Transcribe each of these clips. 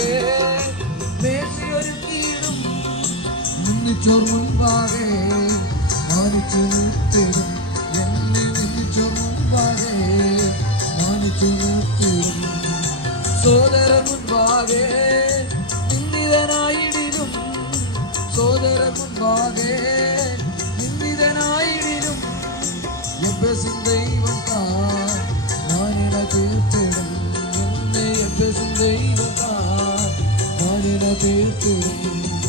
മുൻപാകെ വേട്ടിയൊരുക്കിയിടും നിന്നിച്ചോർ മുൻപാകെ മാനിച്ചു നിർത്തിയിടും എന്നെ നിന്നിച്ചോർ മുൻപാകെ മാനിച്ചു നിർത്തിയിടും സോദര മുൻപാകെ നിന്ദിതനായിടിനും സോദര മുൻപാകെ നിന്ദിതനായിടിനും എബ്ബസിൻ ദൈവത്താ ഞാനിട തീർത്ത്. ഞാനിട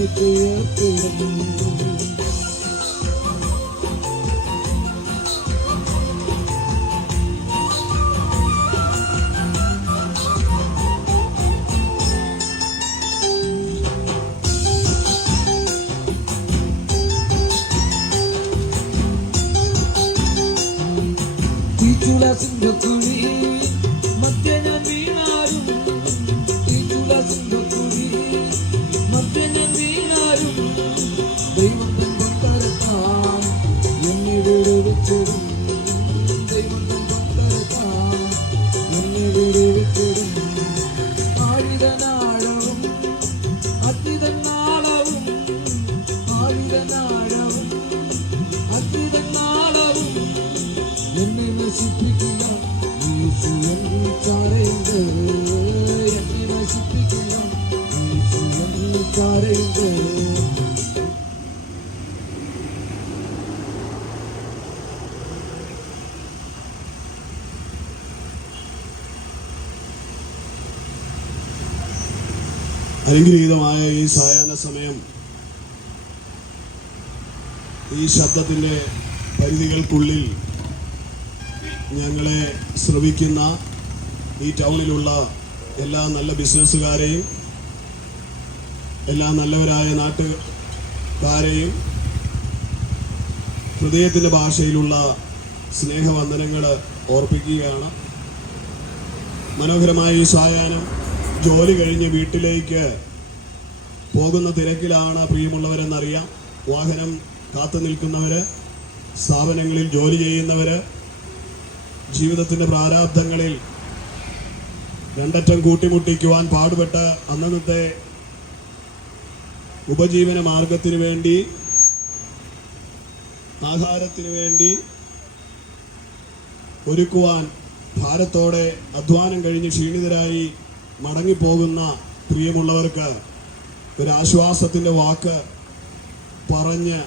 യോസഫിൻ sous la signature. അനുഗ്രഹീതമായ ഈ സായാഹ്ന സമയം ഈ ശബ്ദത്തിന്റെ പരിധികൾക്കുള്ളിൽ ഞങ്ങളെ ശ്രമിക്കുന്ന ഈ ടൗണിലുള്ള എല്ലാ നല്ല ബിസിനസ്സുകാരെയും എല്ലാ നല്ലവരായ നാട്ടുകാരെയും ഹൃദയത്തിന്റെ ഭാഷയിലുള്ള സ്നേഹവന്ദനങ്ങൾ ഓർപ്പിക്കുകയാണ്. മനോഹരമായ ഈ സായാഹ്നം ജോലി കഴിഞ്ഞ് വീട്ടിലേക്ക് പോകുന്ന തിരക്കിലാണ് പ്രിയമുള്ളവരെന്നറിയാം. വാഹനം കാത്തു നിൽക്കുന്നവർ സ്ഥാപനങ്ങളിൽ ജോലി ചെയ്യുന്നവർ ജീവിതത്തിന്റെ പ്രാരാബ്ദങ്ങളിൽ രണ്ടറ്റം കൂട്ടിമുട്ടിക്കുവാൻ പാടുപെട്ട അന്നന്നത്തെ ഉപജീവന മാർഗത്തിന് വേണ്ടി ആഹാരത്തിന് വേണ്ടി ഒരുക്കുവാൻ ഭാരത്തോടെ അധ്വാനം കഴിഞ്ഞ് ക്ഷീണിതരായി മടങ്ങിപ്പോകുന്ന പ്രിയമുള്ളവർക്ക് ഒരാശ്വാസത്തിന്റെ വാക്ക് പറഞ്ഞ്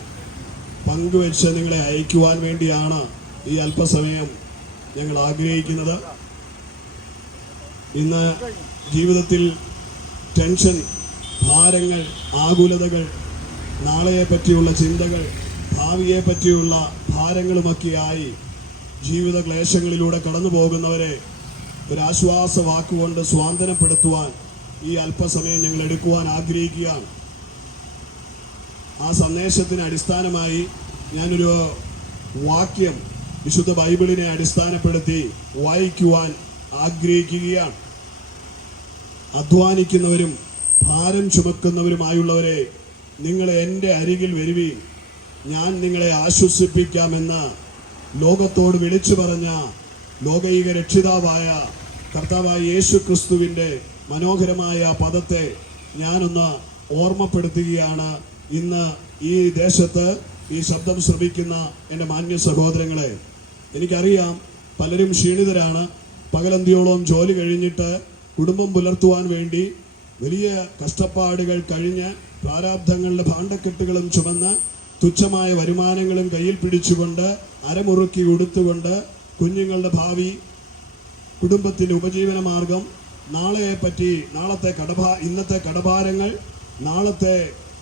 പങ്കുവെച്ച് നിങ്ങളെ അയക്കുവാൻ വേണ്ടിയാണ് ഈ അല്പസമയം ഞങ്ങൾ ആഗ്രഹിക്കുന്നത്. ഇന്ന് ജീവിതത്തിൽ ടെൻഷൻ ഭാരങ്ങൾ ആകുലതകൾ നാളെയെ പറ്റിയുള്ള ചിന്തകൾ ഭാവിയെ പറ്റിയുള്ള ഭാരങ്ങളുമൊക്കെയായി ജീവിത ക്ലേശങ്ങളിലൂടെ കടന്നു പോകുന്നവരെ ഒരാശ്വാസ വാക്കുകൊണ്ട് സ്വാന്തനപ്പെടുത്തുവാൻ ഈ അല്പസമയം ഞങ്ങൾ എടുക്കുവാൻ ആഗ്രഹിക്കുകയാണ്. ആ സന്ദേശത്തിന് അടിസ്ഥാനമായി ഞാനൊരു വാക്യം വിശുദ്ധ ബൈബിളിനെ അടിസ്ഥാനപ്പെടുത്തി വായിക്കുവാൻ ആഗ്രഹിക്കുകയാണ്. അധ്വാനിക്കുന്നവരും ഭാരം ചുമക്കുന്നവരുമായുള്ളവരെ നിങ്ങൾ എന്റെ അരികിൽ വരുവീൻ. ഞാൻ നിങ്ങളെ ആശ്വസിപ്പിക്കാമെന്ന് ലോകത്തോട് വിളിച്ചു പറഞ്ഞ ലോകൈക രക്ഷിതാവായ കർത്താവായ യേശു ക്രിസ്തുവിന്റെ മനോഹരമായ പദത്തെ ഞാനൊന്ന് ഓർമ്മപ്പെടുത്തുകയാണ് ഇന്ന് ഈ ദേശത്ത് ഈ ശബ്ദം ശ്രമിക്കുന്ന എന്റെ മാന്യ സഹോദരങ്ങളെ. എനിക്കറിയാം പലരും ക്ഷീണിതരാണ്. പകലന്തിയോളം ജോലി കഴിഞ്ഞിട്ട് കുടുംബം പുലർത്തുവാൻ വേണ്ടി വലിയ കഷ്ടപ്പാടുകൾ കഴിഞ്ഞ് പ്രാരാബ്ധങ്ങളുടെ ഭാണ്ഡക്കെട്ടുകളും ചുമന്ന് തുച്ഛമായ വരുമാനങ്ങളും കയ്യിൽ പിടിച്ചുകൊണ്ട് അരമുറുക്കി ഉടുത്തുകൊണ്ട് കുഞ്ഞുങ്ങളുടെ ഭാവി കുടുംബത്തിന്റെ ഉപജീവന മാർഗം നാളെയെ പറ്റി നാളത്തെ കടഭാ ഇന്നത്തെ കടഭാരങ്ങൾ നാളത്തെ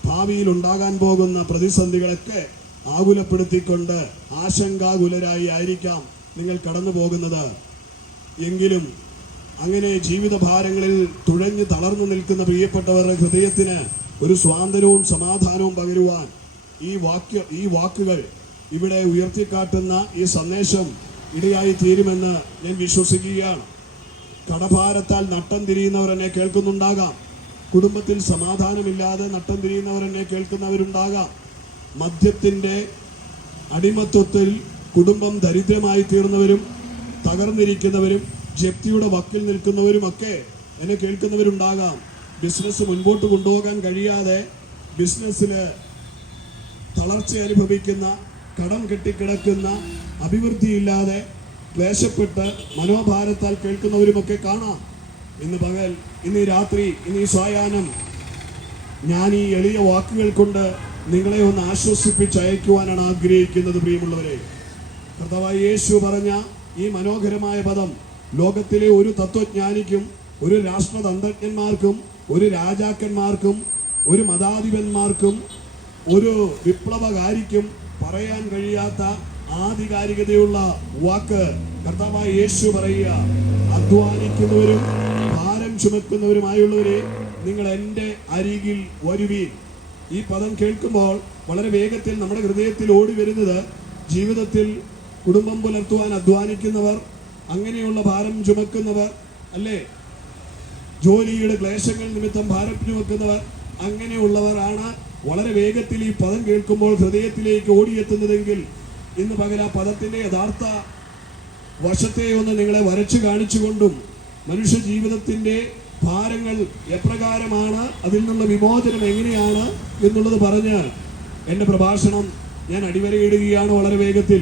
ഭാവിയിൽ ഉണ്ടാകാൻ പോകുന്ന പ്രതിസന്ധികളൊക്കെ ആകുലപ്പെടുത്തിക്കൊണ്ട് ആശങ്കാകുലരായി ആയിരിക്കാം നിങ്ങൾ കടന്നു പോകുന്നത് എങ്കിലും അങ്ങനെ ജീവിത ഭാരങ്ങളിൽ തുഴഞ്ഞു തളർന്നു നിൽക്കുന്ന പ്രിയപ്പെട്ടവരുടെ ഹൃദയത്തിന് ഒരു സ്വാതന്ത്ര്യവും സമാധാനവും പകരുവാൻ ഈ വാക്യ ഈ വാക്കുകൾ ഇവിടെ ഉയർത്തിക്കാട്ടുന്ന ഈ സന്ദേശം ഇടയായി തീരുമെന്ന് ഞാൻ വിശ്വസിക്കുകയാണ്. കടഭാരത്താൽ നട്ടം തിരിയുന്നവർ എന്നെ കേൾക്കുന്നുണ്ടാകാം. കുടുംബത്തിൽ സമാധാനമില്ലാതെ നട്ടം തിരിയുന്നവർ എന്നെ കേൾക്കുന്നവരുണ്ടാകാം. മദ്യത്തിന്റെ അടിമത്വത്തിൽ കുടുംബം ദരിദ്രമായി തീർന്നവരും തകർന്നിരിക്കുന്നവരും ജപ്തിയുടെ വക്കിൽ നിൽക്കുന്നവരുമൊക്കെ എന്നെ കേൾക്കുന്നവരുണ്ടാകാം. ബിസിനസ് മുൻപോട്ട് കൊണ്ടുപോകാൻ കഴിയാതെ ബിസിനസ്സിന് തളർച്ച അനുഭവിക്കുന്ന കടം കെട്ടിക്കിടക്കുന്ന അഭിവൃദ്ധിയില്ലാതെ ക്ലേശപ്പെട്ട് മനോഭാരത്താൽ കേൾക്കുന്നവരുമൊക്കെ കാണാം. ഇന്ന് പകൽ ഇന്ന് രാത്രി ഇന്ന് സായാഹ്നം ഞാൻ ഈ എളിയ വാക്കുകൾ കൊണ്ട് നിങ്ങളെ ഒന്ന് ആശ്വസിപ്പിച്ച് അയക്കുവാനാണ് ആഗ്രഹിക്കുന്നത് പ്രിയമുള്ളവരെ. കർത്താവായ യേശു പറഞ്ഞ ഈ മനോഹരമായ പദം ലോകത്തിലെ ഒരു തത്വജ്ഞാനിക്കും ഒരു രാഷ്ട്രതന്ത്രജ്ഞന്മാർക്കും ഒരു രാജാക്കന്മാർക്കും ഒരു മതാധിപന്മാർക്കും ഒരു വിപ്ലവകാരിക്കും പറയാൻ കഴിയാത്ത ആധികാരികതയുള്ള വാക്ക് കർത്താവായ യേശു പറയുക. അധ്വാനിക്കുന്നവരും ഭാരം ചുമക്കുന്നവരുമായുള്ളവരെ നിങ്ങൾ എന്റെ അരികിൽ വരുവീൻ. ഈ പദം കേൾക്കുമ്പോൾ വളരെ വേഗത്തിൽ നമ്മുടെ ഹൃദയത്തിൽ ഓടി വരുന്നത് ജീവിതത്തിൽ കുടുംബം പുലർത്തുവാൻ അധ്വാനിക്കുന്നവർ അങ്ങനെയുള്ള ഭാരം ചുമക്കുന്നവർ അല്ലേ? ജോലിയുടെ ക്ലേശങ്ങൾ നിമിത്തം ഭാരം ചുമക്കുന്നവർ അങ്ങനെയുള്ളവരാണ്. വളരെ വേഗത്തിൽ ഈ പദം കേൾക്കുമ്പോൾ ഹൃദയത്തിലേക്ക് ഓടിയെത്തുന്നതെങ്കിൽ ഇന്ന് പകൽ ആ പദത്തിന്റെ യഥാർത്ഥ വശത്തെ ഒന്ന് നിങ്ങളെ വരച്ചു കാണിച്ചുകൊണ്ടും മനുഷ്യ ജീവിതത്തിന്റെ ഭാരങ്ങൾ എപ്രകാരമാണ് അതിൽ നിന്നുള്ള വിമോചനം എങ്ങനെയാണ് എന്നുള്ളത് പറഞ്ഞ് എന്റെ പ്രഭാഷണം ഞാൻ അടിവരയിടുകയാണ് വളരെ വേഗത്തിൽ.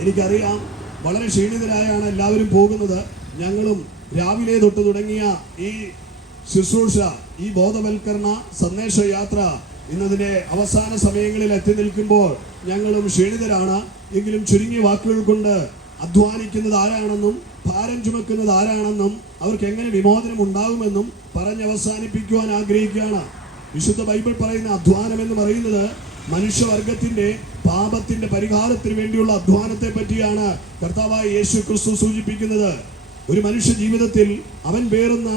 എനിക്കറിയാം വളരെ ക്ഷീണിതരായാണ് എല്ലാവരും പോകുന്നത്. ഞങ്ങളും രാവിലെ തൊട്ട് തുടങ്ങിയ ഈ ശുശ്രൂഷ ഈ ബോധവൽക്കരണ സന്ദേശയാത്ര ഇന്നതിന്റെ അവസാന സമയങ്ങളിൽ എത്തി നിൽക്കുമ്പോൾ ഞങ്ങളും ക്ഷീണിതരാണ്. എങ്കിലും ചുരുങ്ങിയ വാക്കുകൾ കൊണ്ട് അധ്വാനിക്കുന്നത് ആരാണെന്നും ഭാരം ചുമക്കുന്നത് ആരാണെന്നും അവർക്ക് എങ്ങനെ വിമോചനം ഉണ്ടാകുമെന്നും പറഞ്ഞ് അവസാനിപ്പിക്കുവാൻ ആഗ്രഹിക്കുകയാണ്. വിശുദ്ധ ബൈബിൾ പറയുന്ന അധ്വാനം എന്ന് പറയുന്നത് മനുഷ്യവർഗത്തിന്റെ പാപത്തിന്റെ പരിഹാരത്തിന് വേണ്ടിയുള്ള അധ്വാനത്തെ പറ്റിയാണ് കർത്താവായ യേശു ക്രിസ്തു സൂചിപ്പിക്കുന്നത്. ഒരു മനുഷ്യ ജീവിതത്തിൽ അവൻ പേറുന്ന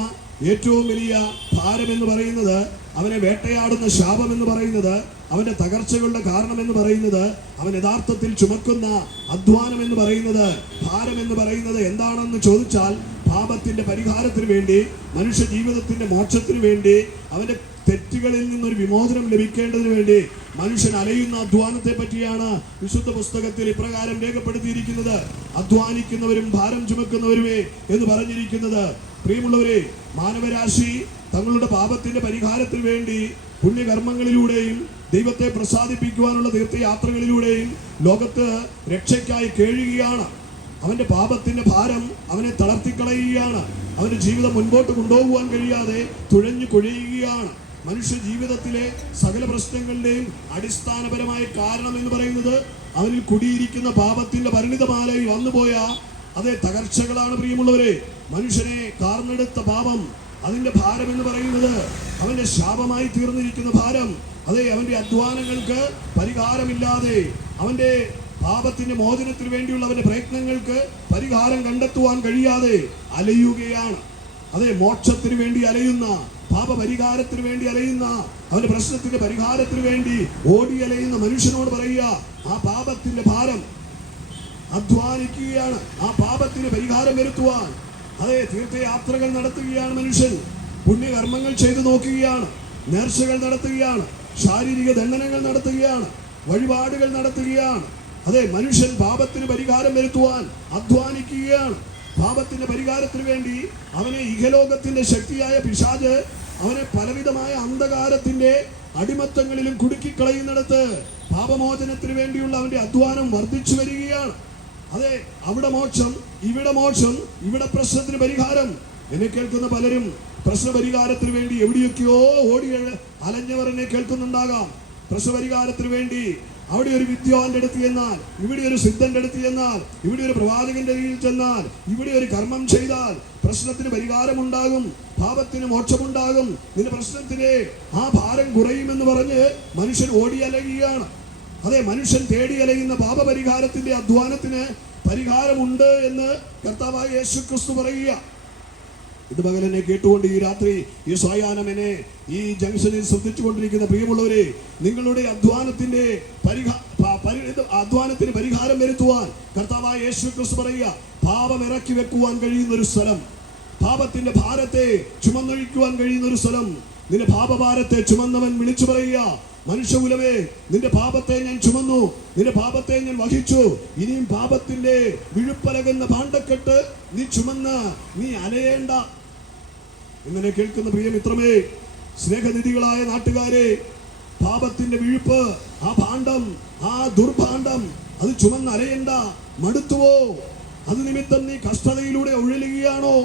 ഏറ്റവും വലിയ ഭാരം എന്ന് പറയുന്നത് അവനെ വേട്ടയാടുന്ന ശാപം എന്ന് പറയുന്നത് അവന്റെ തകർച്ചകളുടെ കാരണം എന്ന് പറയുന്നത് അവൻ യഥാർത്ഥത്തിൽ ചുമക്കുന്ന അധ്വാനം എന്ന് പറയുന്നത് ഭാരം എന്ന് പറയുന്നത് എന്താണെന്ന് ചോദിച്ചാൽ പാപത്തിന്റെ പരിഹാരത്തിന് വേണ്ടി മനുഷ്യ ജീവിതത്തിന്റെ മോക്ഷത്തിന് വേണ്ടി അവന്റെ തെറ്റുകളിൽ നിന്നൊരു വിമോചനം ലഭിക്കേണ്ടതിന് വേണ്ടി മനുഷ്യൻ അലയുന്ന അധ്വാനത്തെ പറ്റിയാണ് വിശുദ്ധ പുസ്തകത്തിൽ ഇപ്രകാരം രേഖപ്പെടുത്തിയിരിക്കുന്നത്. അധ്വാനിക്കുന്നവരും ഭാരം ചുമക്കുന്നവരുമേ എന്ന് പറഞ്ഞിരിക്കുന്നത്. പ്രിയമുള്ളവരെ മാനവരാശി തങ്ങളുടെ പാപത്തിന്റെ പരിഹാരത്തിന് വേണ്ടി പുണ്യകർമ്മങ്ങളിലൂടെയും ദൈവത്തെ പ്രസാദിപ്പിക്കുവാനുള്ള തീർത്ഥയാത്രകളിലൂടെയും ലോകത്ത് രക്ഷയ്ക്കായി കേഴുകയാണ്. അവന്റെ പാപത്തിന്റെ ഭാരം അവനെ തളർത്തിക്കളയുകയാണ്. അവന്റെ ജീവിതം മുൻപോട്ട് കൊണ്ടുപോകുവാൻ കഴിയാതെ തുഴഞ്ഞു കൊഴിയുകയാണ്. മനുഷ്യ ജീവിതത്തിലെ സകല പ്രശ്നങ്ങളുടെയും അടിസ്ഥാനപരമായ കാരണം എന്ന് പറയുന്നത് അവനിൽ കുടിയിരിക്കുന്ന പാപത്തിന്റെ പരിണിതമാലയിൽ വന്നുപോയ അതേ തകർച്ചകളാണ് പ്രിയമുള്ളവരെ. മനുഷ്യനെ കാർന്നെടുത്ത പാപം അതിന്റെ ഭാരം എന്ന് പറയുന്നത് അവന്റെ ശാപമായി തീർന്നിരിക്കുന്ന ഭാരം. അതെ അവന്റെ അധ്വാനങ്ങൾക്ക് പരിഹാരമില്ലാതെ അവന്റെ പാപത്തിന്റെ മോചനത്തിന് വേണ്ടിയുള്ള അവന്റെ പ്രയത്നങ്ങൾക്ക് പരിഹാരം കണ്ടെത്തുവാൻ കഴിയാതെ അലയുകയാണ്. അതെ മോക്ഷത്തിന് വേണ്ടി അലയുന്ന പാപപരിഹാരത്തിന് വേണ്ടി അലയുന്ന അവന്റെ പ്രശ്നത്തിന്റെ പരിഹാരത്തിന് വേണ്ടി ഓടി അലയുന്ന മനുഷ്യനോട് പറയുക ആ പാപത്തിന്റെ ഭാരം അധ്വാനിക്കുകയാണ്. ആ പാപത്തിന് പരിഹാരം വരുത്തുവാൻ. അതെ തീർത്ഥയാത്രകൾ നടത്തുകയാണ് മനുഷ്യൻ. പുണ്യകർമ്മങ്ങൾ ചെയ്തു നോക്കുകയാണ്. നേർച്ചകൾ നടത്തുകയാണ്. ശാരീരിക ദണ്ഡനങ്ങൾ നടത്തുകയാണ്. വഴിപാടുകൾ നടത്തുകയാണ്. അതെ മനുഷ്യൻ പാപത്തിന് പരിഹാരം വരുത്തുവാൻ അധ്വാനിക്കുകയാണ്. പാപത്തിന്റെ പരിഹാരത്തിന് വേണ്ടി അവനെ ഇഹലോകത്തിന്റെ ശക്തിയായ പിശാജ് അവനെ പലവിധമായ അന്ധകാരത്തിന്റെ അടിമത്തങ്ങളിലും കുടുക്കിക്കളയുന്നിടത്ത് പാപമോചനത്തിന് വേണ്ടിയുള്ള അവന്റെ അധ്വാനം വർദ്ധിച്ചു വരികയാണ്. അതെ അവിടെ മോക്ഷം ഇവിടെ മോക്ഷം ഇവിടെ പ്രശ്നത്തിന് പരിഹാരം. എന്നെ കേൾക്കുന്ന പലരും പ്രശ്ന പരിഹാരത്തിന് വേണ്ടി എവിടെയൊക്കെയോ ഓടി അലഞ്ഞവർ എന്നെ കേൾക്കുന്നുണ്ടാകാം. പ്രശ്നപരിഹാരത്തിന് വേണ്ടി അവിടെ ഒരു വിദ്വാന്റെ അടുത്ത് ചെന്നാൽ ഇവിടെ ഒരു സിദ്ധന്റെ അടുത്ത് ചെന്നാൽ ഇവിടെ ഒരു പ്രവാചകന്റെ കീഴിൽ ചെന്നാൽ ഇവിടെ ഒരു കർമ്മം ചെയ്താൽ പ്രശ്നത്തിന് പരിഹാരമുണ്ടാകും പാപത്തിന് മോക്ഷമുണ്ടാകും. നിന്റെ പ്രശ്നത്തിന് ആ ഭാരം കുറയുമെന്ന് പറഞ്ഞ് മനുഷ്യൻ ഓടി അലയുകയാണ് അതെ മനുഷ്യൻ തേടി അലയുന്ന പാപപരിഹാരത്തിന്റെ അധ്വാനത്തിന് പരിഹാരമുണ്ട് എന്ന് കർത്താവായ യേശു ക്രിസ്തു പറയുക. ഇത് പകലെന്നെ കേട്ടുകൊണ്ട് ഈ രാത്രി ഈ സായാഹ്നം എന്നെ ഈ ജംഗ്ഷനിൽ ശ്രദ്ധിച്ചുകൊണ്ടിരിക്കുന്ന പ്രിയമുള്ളവരെ നിങ്ങളുടെ അധ്വാനത്തിന്റെ അധ്വാനത്തിന് പരിഹാരം വരുത്തുവാൻ കർത്താവായ യേശു ക്രിസ്തു പറയുക പാപം ഇറക്കി വെക്കുവാൻ കഴിയുന്ന ഒരു സ്ഥലം. പാപത്തിന്റെ ഭാരത്തെ ചുമന്നൊഴിക്കുവാൻ കഴിയുന്ന ഒരു സ്ഥലം. നിന്റെ പാപഭാരത്തെ ചുമന്നവൻ വിളിച്ചു പറയുക മനുഷ്യകുലമേ നിന്റെ പാപത്തെ ഞാൻ ചുമന്നു. നിന്റെ പാപത്തെ ഞാൻ വഹിച്ചു. ഇനിയും പാപത്തിന്റെ വിഴുപ്പലകുന്ന പാണ്ടക്കെട്ട് നീ ചുമന്ന് നീ അലയേണ്ട ഇങ്ങനെ കേൾക്കുന്ന പ്രിയമിത്രമേ സ്നേഹനിധികളായ നാട്ടുകാരെ പാപത്തിന്റെ വിഴുപ്പ് ആ ഭാണ്ഡം ആ ദുർഭാണ്ഡം അത് ചുമന്ന് അലയണ്ട മടുത്തുവോ? അത് നിമിത്തം നീ കഷ്ടതയിലൂടെ ഉഴലുകയാണോ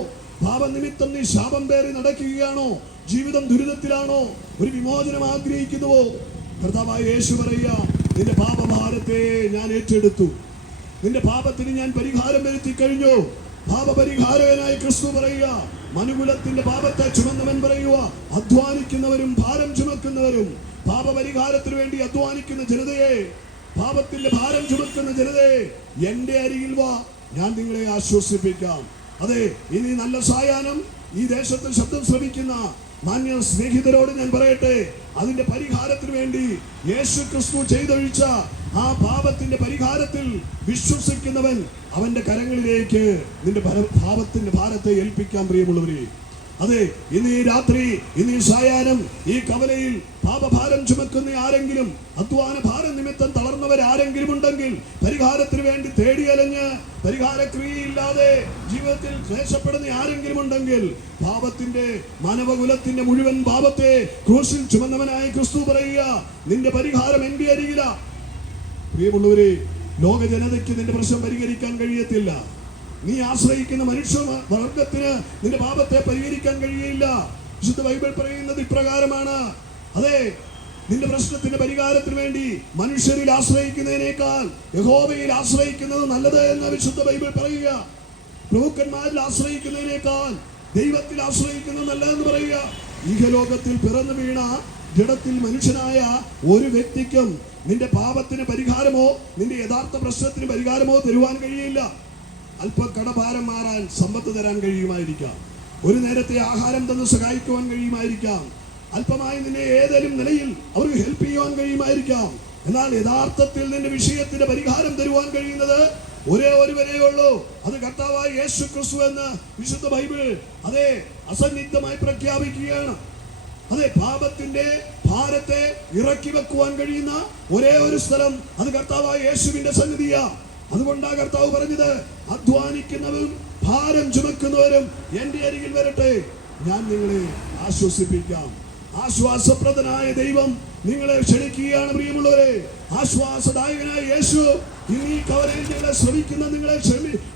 പാപനിമിത്തം നീ ശാപം പേറി നടക്കുകയാണോ? ജീവിതം ദുരിതത്തിലാണോ? ഒരു വിമോചനം ആഗ്രഹിക്കുന്നുവോ? കർത്താവായ യേശു പറയുക നിന്റെ പാപഭാരത്തെ ഞാൻ ഏറ്റെടുത്തു. നിന്റെ പാപത്തിന് ഞാൻ പരിഹാരം വരുത്തി കഴിഞ്ഞു. പാപപരിഹാരകനായി ക്രിസ്തു പറയുക. മനുകുലത്തിന്റെ പാപത്തെ ചുമന്നവൻ പറയുക അധ്വാനിക്കുന്നവരും ഭാരം ചുമക്കുന്നവരും. പാപപരിഹാരത്തിന് വേണ്ടി അധ്വാനിക്കുന്ന ജനതയെ പാപത്തിന്റെ ഭാരം ചുമക്കുന്ന ജനതയെ എന്റെ അരികിൽ വാ ഞാൻ നിങ്ങളെ ആശ്വസിപ്പിക്കാം. അതെ ഇനി നല്ല സായാഹ്നം ഈ ദേശത്ത് ശബ്ദം ശ്രമിക്കുന്ന മാന്യ സ്നേഹിതരോട് ഞാൻ പറയട്ടെ അതിന്റെ പരിഹാരത്തിന് വേണ്ടി യേശു ക്രിസ്തു ചെയ്തൊഴിച്ച ആ പാപത്തിന്റെ പരിഹാരത്തിൽ വിശ്വസിക്കുന്നവൻ അവന്റെ കരങ്ങളിലേക്ക് നിന്റെ പാപത്തിന്റെ ഭാരത്തെ ഏൽപ്പിക്കാൻ പ്രിയമുള്ളവരെ. അതെ ഇന്ന് ഈ രാത്രി ഇന്ന് ഈ സായാഹ്നം ഈ കവലയിൽ പാപഭാരം ചുമക്കുന്ന ആരെങ്കിലും അധ്വാന ഭാരം നിമിത്തം തളർന്നവർ ആരെങ്കിലും ഉണ്ടെങ്കിൽ പരിഹാരത്തിന് വേണ്ടി തേടിയലഞ്ഞ് പരിഹാരക്രിയയില്ലാതെ ജീവിതത്തിൽ ക്ലേശപ്പെടുന്ന ആരെങ്കിലും ഉണ്ടെങ്കിൽ പാപത്തിന്റെ മാനവകുലത്തിന്റെ മുഴുവൻ പാപത്തെ ക്രൂശിൽ ചുമന്നവനായി ക്രിസ്തു പറയുക നിന്റെ പരിഹാരം എന്റെ അരികില. പ്രിയമുള്ളവരെ ലോക ജനതയ്ക്ക് നിന്റെ പ്രശ്നം പരിഹരിക്കാൻ കഴിയത്തില്ല. നീ ആശ്രയിക്കുന്ന മനുഷ്യ വർഗത്തിന് നിന്റെ പാപത്തെ പരിഹരിക്കാൻ കഴിയില്ല വിശുദ്ധ ബൈബിൾ പറയുന്നത് ഇപ്രകാരമാണ്. അതെ നിന്റെ പ്രശ്നത്തിന്റെ പരിഹാരത്തിന് വേണ്ടി മനുഷ്യരിൽ ആശ്രയിക്കുന്നതിനേക്കാൾ യഹോബയിൽ ആശ്രയിക്കുന്നത് നല്ലത് എന്ന് വിശുദ്ധ ബൈബിൾ പറയുക. പ്രഭുക്കന്മാരിൽ ആശ്രയിക്കുന്നതിനേക്കാൾ ദൈവത്തിൽ ആശ്രയിക്കുന്നത് നല്ലതെന്ന് പറയുക. ഈഹലോകത്തിൽ പിറന്നു വീണ ജഡത്തിൽ മനുഷ്യനായ ഒരു വ്യക്തിക്കും നിന്റെ പാപത്തിന് പരിഹാരമോ നിന്റെ യഥാർത്ഥ പ്രശ്നത്തിന് പരിഹാരമോ തരുവാൻ കഴിയില്ല. അല്പ കടഭാരം മാറാൻ സമ്പത്ത് തരാൻ കഴിയുമായിരിക്കാം. ഒരു നേരത്തെ ആഹാരം തന്ന് സഹായിക്കുവാൻ കഴിയുമായിരിക്കാം. അല്പമായി നിന്നെ ഏതെങ്കിലും നിലയിൽ അവർക്ക് ഹെൽപ്പ് ചെയ്യുവാൻ കഴിയുമായിരിക്കാം. എന്നാൽ യഥാർത്ഥത്തിൽ നിന്റെ വിഷയത്തിന്റെ പരിഹാരം തരുവാൻ കഴിയുന്നത് ഒരേ ഒരുവരേ ഉള്ളൂ അത് കർത്താവായ യേശു ക്രിസ്തു എന്ന് വിശുദ്ധ ബൈബിൾ അതെ അസന്നിഗ്ധമായി പ്രഖ്യാപിക്കുകയാണ്. അതെ പാപത്തിന്റെ ഭാരത്തെ ഇറക്കി വെക്കുവാൻ കഴിയുന്ന ഒരേ ഒരു സ്ഥലം അത് കർത്താവായ യേശുവിന്റെ സന്നിധിയാ. അതുകൊണ്ടാ കർത്താവ് പറഞ്ഞത് അധ്വാനിക്കുന്നവരും ഭാരം ചുമക്കുന്നവരും എന്റെ അരികിൽ വരട്ടെ. ഞാൻ നിങ്ങളെ ആശ്വസിപ്പിക്കാം. ആശ്വാസപ്രദനായ ദൈവം നിങ്ങളെ ക്ഷണിക്കുകയാണ് പ്രിയമുള്ളവരെ. ആശ്വാസദായകനായ യേശു ഇനി നിങ്ങളെ ശ്രമിക്കുന്ന നിങ്ങളെ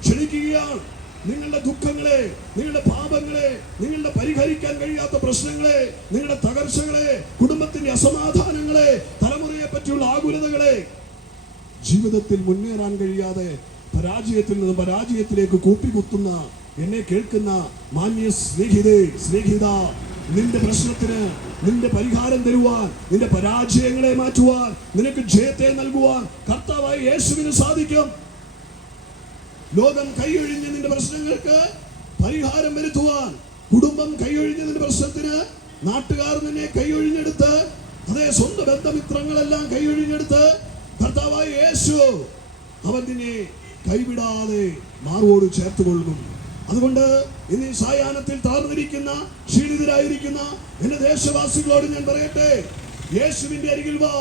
ക്ഷണിക്കുകയാണ്. നിങ്ങളുടെ ദുഃഖങ്ങളെ നിങ്ങളുടെ പാപങ്ങളെ നിങ്ങളുടെ പരിഹരിക്കാൻ കഴിയാത്ത പ്രശ്നങ്ങളെ നിങ്ങളുടെ തകർച്ചകളെ കുടുംബത്തിന്റെ അസമാധാനങ്ങളെ തലമുറയെ പറ്റിയുള്ള ആകുലതകളെ ജീവിതത്തിൽ മുന്നേറാൻ കഴിയാതെ പരാജയത്തിൽ നിന്ന് പരാജയത്തിലേക്ക് കൂപ്പിക്കുത്തുന്ന എന്നെ കേൾക്കുന്ന മാന്യ സ്നേഹിതേ സ്നേഹിത നിന്റെ പ്രശ്നത്തിന് നിന്റെ പരിഹാരം തരുവാൻ നിന്റെ പരാജയങ്ങളെ മാറ്റുവാൻ നിനക്ക് ജയത്തെ നൽകുവാൻ കർത്താവായി യേശുവിന് സാധിക്കും. ലോകം കൈയൊഴിഞ്ഞ് നിന്റെ പ്രശ്നങ്ങൾക്ക് പരിഹാരം വരുത്തുവാൻ കുടുംബം കൈയൊഴിഞ്ഞ നിന്റെ പ്രശ്നത്തിന് നാട്ടുകാർ നിന്നെ കൈയൊഴിഞ്ഞെടുത്ത് അതേ സ്വന്തം ബന്ധമിത്രങ്ങളെല്ലാം കൈയൊഴിഞ്ഞെടുത്ത് കർത്താവായ യേശു അവൻ നിന്നെ കൈവിടാതെ മാറോട് ചേർത്ത് കൊള്ളും അതുകൊണ്ട് ഇനി സായാഹ്നത്തിൽ താർന്നിരിക്കുന്ന ക്ഷീണിതരായിരിക്കുന്ന എന്റെ ദേശവാസികളോട് ഞാൻ പറയട്ടെ യേശുവിന്റെ അരികിൽ വാ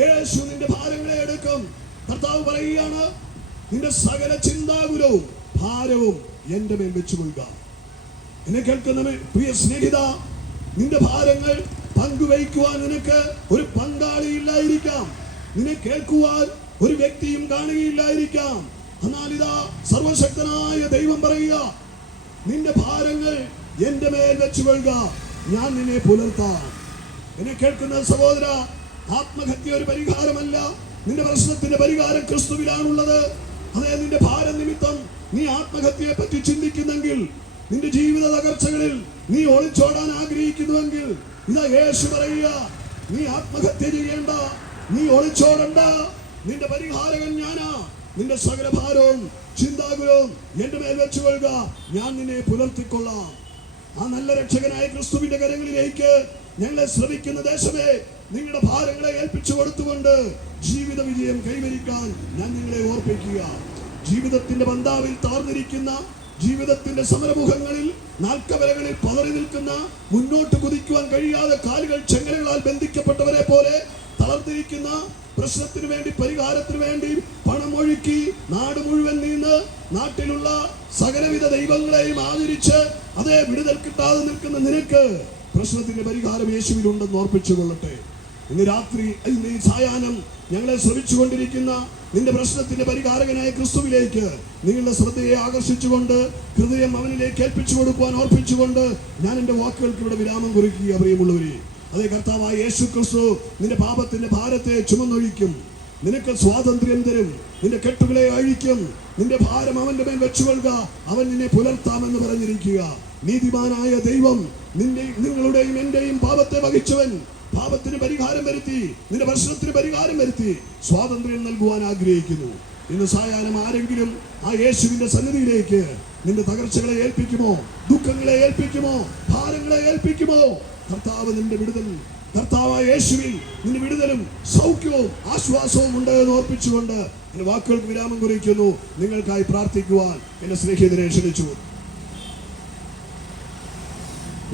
യേശു നിന്റെ ഭാരങ്ങളെ എടുക്കും. കർത്താവ് പറയുകയാണ് നിന്റെ സകല ചിന്താകുലവും ഭാരവും എന്റെ മേൽ വെച്ചുകൊള്ളുക. എന്നെ കേൾക്കുന്ന പ്രിയ സ്നേഹിത നിന്റെ ഭാരങ്ങൾ പങ്കുവയ്ക്കുവാൻ നിനക്ക് ഒരു പങ്കാളിയില്ലായിരിക്കാം. നിന്നെ കേൾക്കുവാൻ ഒരു വ്യക്തിയും കാണുകയില്ലായിരിക്കാം. എന്നാൽ ഇതാ സർവശക്തനായ ദൈവം പറയുക നിന്റെ ഭാരങ്ങൾ എന്റെ മേൽ വെച്ചു കൊള്ളുക ഞാൻ നിന്നെ പുലർത്താം. എന്നെ കേൾക്കുന്ന സഹോദര ആത്മഹത്യ ഒരു പരിഹാരമല്ല. നിന്റെ പ്രശ്നത്തിന്റെ പരിഹാരം ക്രിസ്തുവിലാണുള്ളത്. അതേ നിന്റെ ഭാരം നിമിത്തം നീ ആത്മഹത്യയെ പറ്റി ചിന്തിക്കുന്നെങ്കിൽ നിന്റെ ജീവിത തകർച്ചകളിൽ നീ ഒളിച്ചോടാൻ ആഗ്രഹിക്കുന്നുവെങ്കിൽ ഇതാ യേശു പറയുക നീ ആത്മഹത്യ ചെയ്യേണ്ട നീ ഒളിച്ചോടണ്ട. നിന്റെ പരിഹാരകൻ ഞാനാ. നിന്റെ സകല ഭാരവും ചിന്താകുലവും എന്റെ മേൽ വെച്ചു കൊള്ളുക. ഞാൻ നിന്നെ പുലർത്തിക്കൊള്ളാം. ആ നല്ല രക്ഷകനായ ക്രിസ്തുവിന്റെ കരങ്ങളിലേക്ക് ഞങ്ങളെ ശ്രമിക്കുന്ന ദേശമേ നിങ്ങളുടെ ഭാരങ്ങളെ ഏൽപ്പിച്ചു കൊടുത്തുകൊണ്ട് ജീവിത വിജയം കൈവരിക്കാൻ ഞാൻ നിങ്ങളെ ഓർപ്പിക്കുക. ജീവിതത്തിന്റെ ബന്ധാവിൽ താർന്നിരിക്കുന്ന ജീവിതത്തിന്റെ സമരമുഖങ്ങളിൽ നാൽക്കവരകളിൽ പതറി നിൽക്കുന്ന മുന്നോട്ട് കുതിക്കുവാൻ കഴിയാതെ കാലുകൾ ചെങ്ങലകളാൽ ബന്ധിക്കപ്പെട്ടവരെ പോലെ തളർന്നിരിക്കുന്ന പ്രശ്നത്തിന് വേണ്ടി പരിഹാരത്തിന് വേണ്ടി പണം ഒഴുക്കി നാട് മുഴുവൻ നിന്ന് നാട്ടിലുള്ള സകലവിധ ദൈവങ്ങളെയും ആദരിച്ച് അതേ വിടുതൽ കിട്ടാതെ നിൽക്കുന്ന നിനക്ക് പ്രശ്നത്തിന്റെ പരിഹാരം യേശുവിലുണ്ടെന്ന് ഓർപ്പിച്ചു കൊള്ളട്ടെ. ഇന്ന് രാത്രി സായാഹ്നം ഞങ്ങളെ ശ്രമിച്ചുകൊണ്ടിരിക്കുന്ന നിന്റെ പ്രശ്നത്തിന്റെ പരിഹാരകനായ ക്രിസ്തുവിലേക്ക് നിങ്ങളുടെ ശ്രദ്ധയെ ആകർഷിച്ചുകൊണ്ട് ഹൃദയം അവനിലേക്ക് ഏൽപ്പിച്ചു കൊടുക്കുവാൻ ഓർപ്പിച്ചുകൊണ്ട് ഞാൻ എന്റെ വാക്കുകൾക്ക് ഇവിടെ വിരാമം കുറിക്കുക പ്രിയമുള്ളവരെ അതേ കർത്താവായ യേശു ക്രിസ്തു നിന്റെ പാപത്തിന്റെ ഭാരത്തെ ചുമന്നൊഴിക്കും. നിനക്ക് സ്വാതന്ത്ര്യം തരും. നിന്റെ കെട്ടുകളെ അഴിക്കും. നിന്റെ ഭാരം അവന്റെ മേൽ വെച്ചുകൊള്ളുക. അവൻ നിന്നെ പുലർത്താമെന്ന് പറഞ്ഞിരിക്കുക. നീതിമാനായ ദൈവം നിന്റെ നിങ്ങളുടെയും എന്റെയും പാപത്തെ വഹിച്ചവൻ. പാപത്തിന് പരിഹാരം വരുത്തി. നിന്റെ പ്രശ്നത്തിന് പരിഹാരം വരുത്തി. സ്വാതന്ത്ര്യം നൽകുവാൻ ആഗ്രഹിക്കുന്നു. ഇന്ന് സായാഹ്നം ആരെങ്കിലും ആ യേശുവിന്റെ സന്നിധിയിലേക്ക് നിന്റെ തകർച്ചകളെ ഏൽപ്പിക്കുമോ? ദുഃഖങ്ങളെ ഏൽപ്പിക്കുമോ? ഭാരങ്ങളെ ഏൽപ്പിക്കുമോ? കർത്താവ് നിന്റെ വിടുതൽ. കർത്താവായ യേശുവിൽ നിന്റെ വിടുതലും സൗഖ്യവും ആശ്വാസവും ഉണ്ട് എന്ന് ഓർപ്പിച്ചുകൊണ്ട് എന്റെ വാക്കുകൾക്ക് വിരാമം കുറിക്കുന്നു. നിങ്ങൾക്കായി പ്രാർത്ഥിക്കുവാൻ എന്നെ സ്നേഹിതരെ ക്ഷണിച്ചു.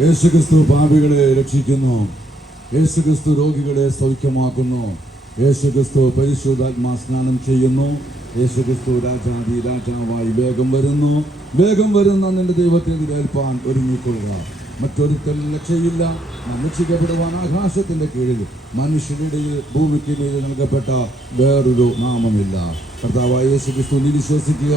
യേശുക്രിസ്തു പാപികളെ രക്ഷിക്കുന്നു. യേശുക്രിസ്തു രോഗികളെ സൗഖ്യമാക്കുന്നു. യേശുക്രിസ്തു പരിശുദ്ധാത്മാ സ്നാനം ചെയ്യുന്നു. യേശുക്രിസ്തു രാജാതി രാജാവായി വേഗം വരുന്നു. വേഗം വരുന്ന നിന്റെ ദൈവത്തെ നിരേൽപ്പാൻ ഒരുങ്ങിക്കൊള്ളുക. മറ്റൊരുത്തൽ രക്ഷയില്ല. രക്ഷിക്കപ്പെടുവാൻ ആകാശത്തിന്റെ കീഴിൽ മനുഷ്യരുടെ ഭൂമിക്ക് മീതെ നൽകപ്പെട്ട വേറൊരു നാമമില്ല. കർത്താവായ യേശു ക്രിസ്തു നീ വിശ്വസിക്കുക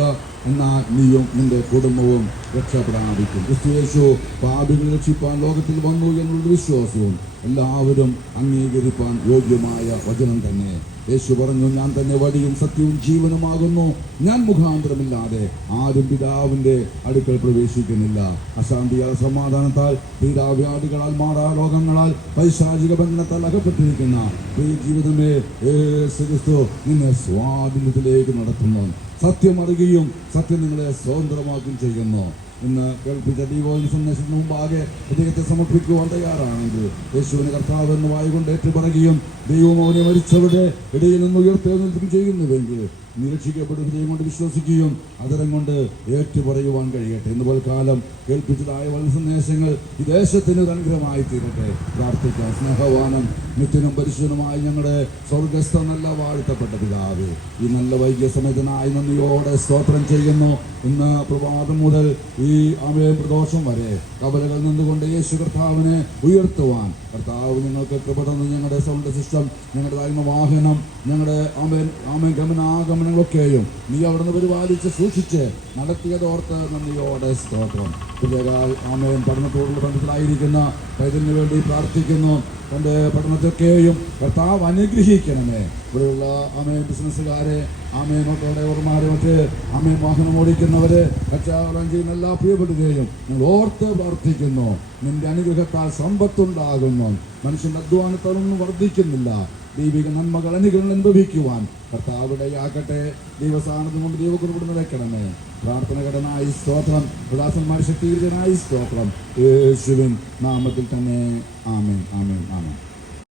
എന്നാൽ നീയും നിന്റെ കുടുംബവും രക്ഷ പ്രാപിക്കും ക്രിസ്തു യേശു പാപികളെ രക്ഷിപ്പാൻ ലോകത്തിൽ വന്നു എന്നുള്ള വിശ്വാസവും എല്ലാവരും അംഗീകരിപ്പാൻ യോഗ്യമായ വചനം തന്നെ. യേശു പറഞ്ഞു ഞാൻ തന്നെ വഴിയും സത്യവും ജീവനുമാകുന്നു. ഞാൻ മുഖാന്തരമില്ലാതെ ആരും പിതാവിന്റെ അടുക്കൽ പ്രവേശിക്കുന്നില്ല. അശാന്തിയാൽ സമാധാനത്താൽ തീരാവ്യാധികളാൽ മാറാ രോഗങ്ങളാൽ പൈശാചിക ബന്ധനത്താൽ അകപ്പെട്ടിരിക്കുന്ന ഈ ജീവിതമേ യേശു ക്രിസ്തു നിന്നെ സ്വാതന്ത്ര്യത്തിലേക്ക് നടത്തുന്നു സത്യം അറിയുകയും സത്യം നിങ്ങളെ സ്വതന്ത്രമാക്കുകയും ചെയ്യുന്നു. ഇന്ന് കേൾപ്പിച്ച ദൈവോധന സന്ദേശത്തിന് മുമ്പാകെ അദ്ദേഹത്തെ സമർപ്പിക്കുവാൻ തയ്യാറാണെങ്കിൽ യേശുവിന് കർത്താവ് എന്ന് വായുകൊണ്ട് ഏറ്റുപറയുകയും ദൈവം അവനെ മരിച്ചവരുടെ ഇടയിൽ നിന്ന് ഉയർത്തെഴുന്നേൽക്കുകയും ചെയ്യുന്നുവെങ്കിൽ നിരക്ഷിക്കപ്പെടും കൊണ്ട് വിശ്വസിക്കുകയും അതരം കൊണ്ട് ഏറ്റുപറയുവാൻ കഴിയട്ടെ. ഇന്ന് കാലം കേൾപ്പിച്ചതായ വൻ സന്ദേശങ്ങൾ ഈ ദേശത്തിന് അനുഗ്രഹമായി തീരട്ടെ. പ്രാർത്ഥിക്കാം. സ്നേഹവാനം നിത്യനും പരിശുദ്ധനുമായി ഞങ്ങളുടെ സ്വർഗസ്ഥ നല്ല വാഴ്ത്തപ്പെട്ട പിതാവ്. ഈ നല്ല വൈകിയ സമയത്തിനായി നന്ദിയോടെ സ്തോത്രം ചെയ്യുന്നു. ഇന്ന് പ്രഭാതം മുതൽ ഈ അമയ പ്രദോഷം വരെ കവലകൾ നിന്നുകൊണ്ട് യേശു കർത്താവിനെ ഉയർത്തുവാൻ കർത്താവ് ഞങ്ങൾക്ക് കൃപ തന്നു. ഞങ്ങളുടെ സൗണ്ട് സിസ്റ്റം ഞങ്ങളുടെ ഞങ്ങളുടേതായിരുന്ന വാഹനം ഞങ്ങളുടെ ആമേൻ ആമേൻ ഗമനാഗമനങ്ങളൊക്കെയും നീ അവിടുന്ന് പരിപാലിച്ച് സൂക്ഷിച്ച് നടത്തിയതോർത്ത് നന്ദിയോടെ സ്തോത്രം. പുതിയകാൽ ആമേൻ. പഠനത്തോടുള്ള ബന്ധത്തിലായിരിക്കുന്ന പൈതലിന് വേണ്ടി പ്രാർത്ഥിക്കുന്നു. തന്റെ പഠനത്തൊക്കെയും കർത്താവ് അനുഗ്രഹിക്കണമേ. ഇവിടെയുള്ള ആമേൻ ബിസിനസ്സുകാരെ ആമേ ഓട്ടോ ഡ്രൈവർമാരെ മറ്റ് ആമേ വാഹനം ഓടിക്കുന്നവരെ കച്ചവടം ചെയ്യുന്ന എല്ലാ പ്രിയപ്പെടുകയും ഞങ്ങൾ ഓർത്ത് പ്രാർത്ഥിക്കുന്നു. നിന്റെ അനുഗ്രഹത്താൽ സമ്പത്തുണ്ടാകുന്നു. മനുഷ്യന്റെ അധ്വാനത്തോടൊന്നും വർദ്ധിക്കുന്നില്ല. ദൈവിക നന്മകൾ അനുഗ്രഹം അനുഭവിക്കുവാൻ കർത്താവിടെ ആകട്ടെ. ദൈവസാനന്ദം കൊണ്ട് ദൈവക്കുറിപ്പിടുന്ന വെക്കണമേ. പ്രാർത്ഥന കടനായി സ്തോത്രം. ഉദാസന്മാർ ശക്തീകരിച്ചനായി സ്തോത്രം. യേശുവിൻ നാമത്തിൽ തന്നെ ആമേൻ ആമേൻ ആമേൻ.